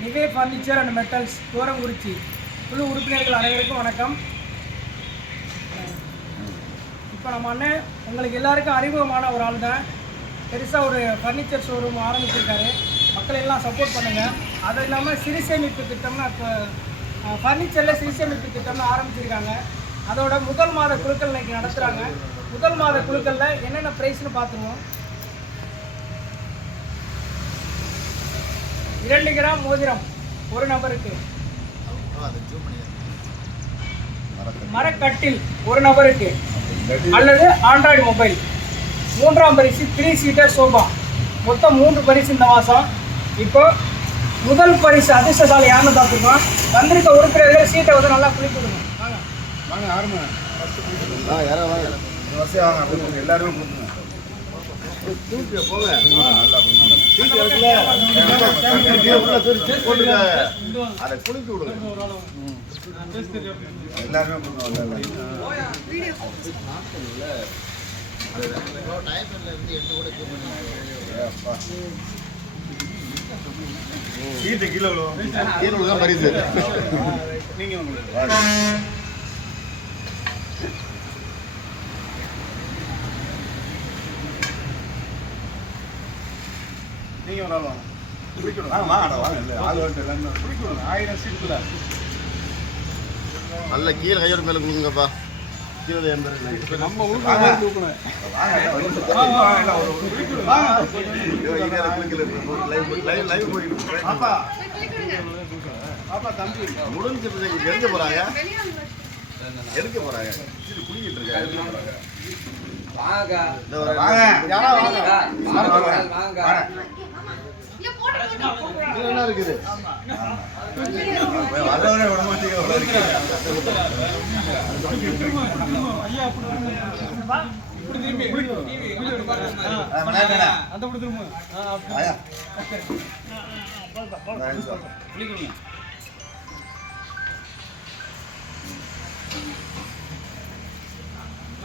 நிவே furniture and metals Thorankurichi குழு உறுப்பினர்கள் அனைவருக்கும் வணக்கம். இப்போ நம்ம அண்ணன் உங்களுக்கு எல்லாருக்கும் அறிமுகமான ஒரு ஆள் தான். பெருசாக ஒரு ஃபர்னிச்சர் ஷோரூம் ஆரம்பிச்சிருக்காரு. மக்கள் எல்லாம் சப்போர்ட் பண்ணுங்கள். அது இல்லாமல் சிறுசேமிப்பு திட்டம்னு இப்போ ஃபர்னிச்சரில் சிறுசேமிப்பு திட்டம்னு ஆரம்பிச்சிருக்காங்க. அதோட முதல் மாத குழுக்கள் இன்றைக்கி நடத்துகிறாங்க. முதல் மாத குழுக்களில் என்னென்ன ப்ரைஸ்னு பார்த்துருவோம். 2 கிராம் மோதிரம் ஒரு நபருக்கு, மரக்கட்டில் ஒரு நபருக்கு அல்லது ஆண்ட்ராய்டு மொபைல், 3ஆம் பரிசு 3 சீட்டர் சோபா. மொத்தம் 3 பரிசு இந்த மாதம். இப்போ முதல் பரிசு அதிர்ஷ்டசாலி யாருன்னு பார்த்துருக்கோம். வந்திருக்க உறுப்பினர்கள் சீட்டை வந்து நல்லா குளிக்கணும். வாங்க வாங்க ஆரம்பி யாராவது வாங்க வசதியாக வாங்க. அப்படி எல்லாருமே கொடுத்துங்க. தூக்கிய போங்க நல்லா சீட்டு எடுக்கல போட்டுங்க. அதை குளிக்க விடுங்க. எல்லாருமே கொடுங்க. சீட்டு கீழே தான் பரிசு. நீங்க நீங்க ஒரு ஆள் வாங்க. குளிக்கணும். வாங்க வாங்க. இல்லை ஆள் வந்துட்டு எல்லாமே குளிக்கணும். 1000 சீட்டுல நல்ல கீழே கையோட மேலே கொடுங்கப்பா. கீழே நம்ம ஊருக்கு முடிஞ்சு எடுக்க போறாங்க. எடுக்க போறாங்க. குளிக்கிட்டு இருக்காங்க. இருக்குது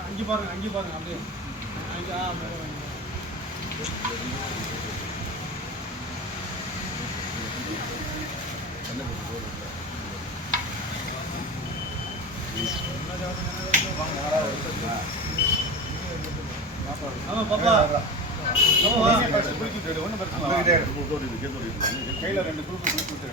அங்கே பாருங்க அப்படியே கையில 2 குழுக்கு குளிச்சுட்டு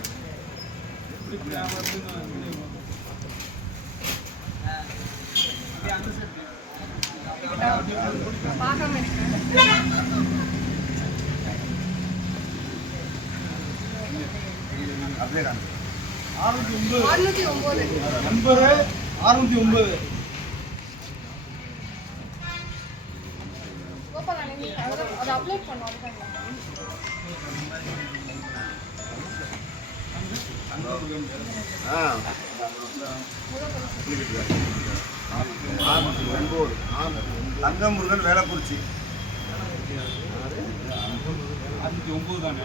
அப்படியே 609 நம்பர் 609. அதை அப்லோட் பண்ணோம். தங்கமுருகன் வேலைக்குறிச்சி 609 தானே.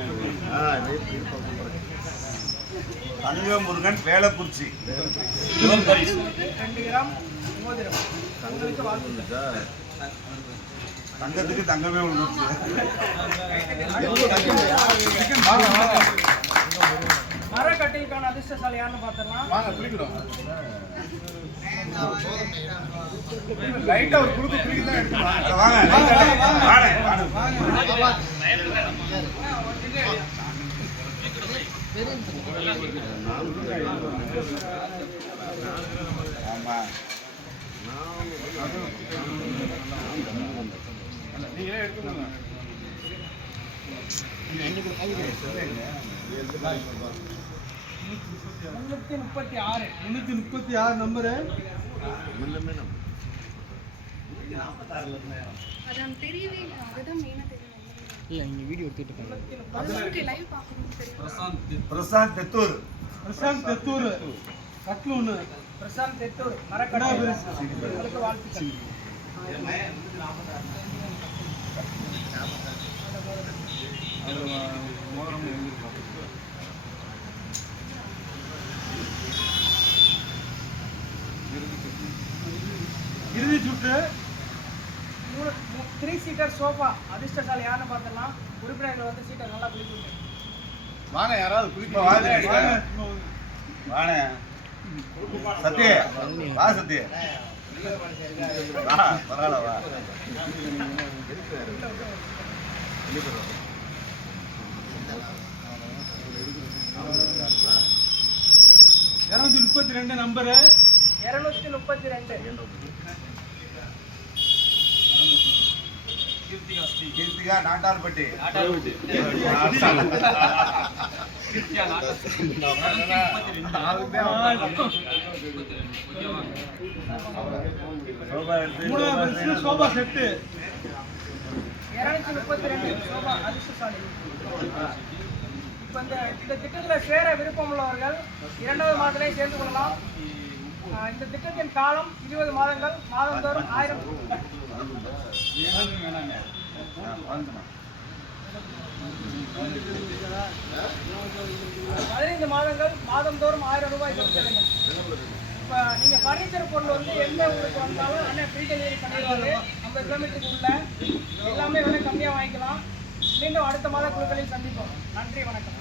தங்கமுருகன் வேலைக்குறிச்சி 2 கிராம் மோதிரம். தங்கத்துக்கு தங்கமே விழுந்துச்சு. மரக்கட்டிலுக்கான அதிர்ஷ்டசாலி யாருன்னு பார்த்துடலாம். வாங்க குளிக்கிறோம். லைட்டா ஒரு குறுக்கு குளிக்க தான் எடுத்துக்கலாம். ஆமா நீங்களே எடுத்துக்கோங்க. 336 நம்பரு. அதான் தெரியவே இல்லை. அதுதான் மெயினா தெரியும். இல்ல இங்க வீடியோ எடுத்துட்டு இருக்காங்க. அதுக்கு லைவ் பார்க்கணும் தெரியும். பிரசாந்த் தெத்தூர் கட்லூன் பிரசாந்த் தெத்தூர் மரக்கட்டை. உங்களுக்கு வாழ்த்துக்கள். இறுதி சுற்று 3 சீட் சீட்டர் சோஃபா அதிர்ஷ்டசாலி யாருன்னு பார்த்தோம்னா உறுப்பினர்கள் வந்து சீட்டை நல்லா குளிக்கிட்டு வாங்க யாராவது குளிப்பா வாங்க வாங்க சத்யே வா சத்யே வா பரவாயில்ல வா 232 number 232 Keerthika Nattarpatti sofa set 232 sofa அதிர்ஷ்டசாலி. இப்போ இந்த திட்டத்தில் சேர விருப்பம் உள்ளவர்கள் 2வது மாதத்திலே சேர்ந்து கொள்ளலாம். இந்த திட்டத்தின் காலம் 20 மாதங்கள், மாதந்தோறும் 1000 15 மாதங்கள், மாதந்தோறும் 1000 ரூபாய் செலுத்த வேண்டும். இப்போ நீங்கள் ஃபர்னிச்சர் பொருள் வந்து எந்த ஊருக்கு வந்தாலும் அண்ணன் ஃப்ரீ டெலிவரி பண்ணிடுவாரு. 50 கிலோமீட்டருக்கு உள்ள எல்லாமே விலை கம்மியாக வாங்கிக்கலாம். மீண்டும் அடுத்த மாத குழுக்களில் சந்திப்போம். நன்றி, வணக்கம்.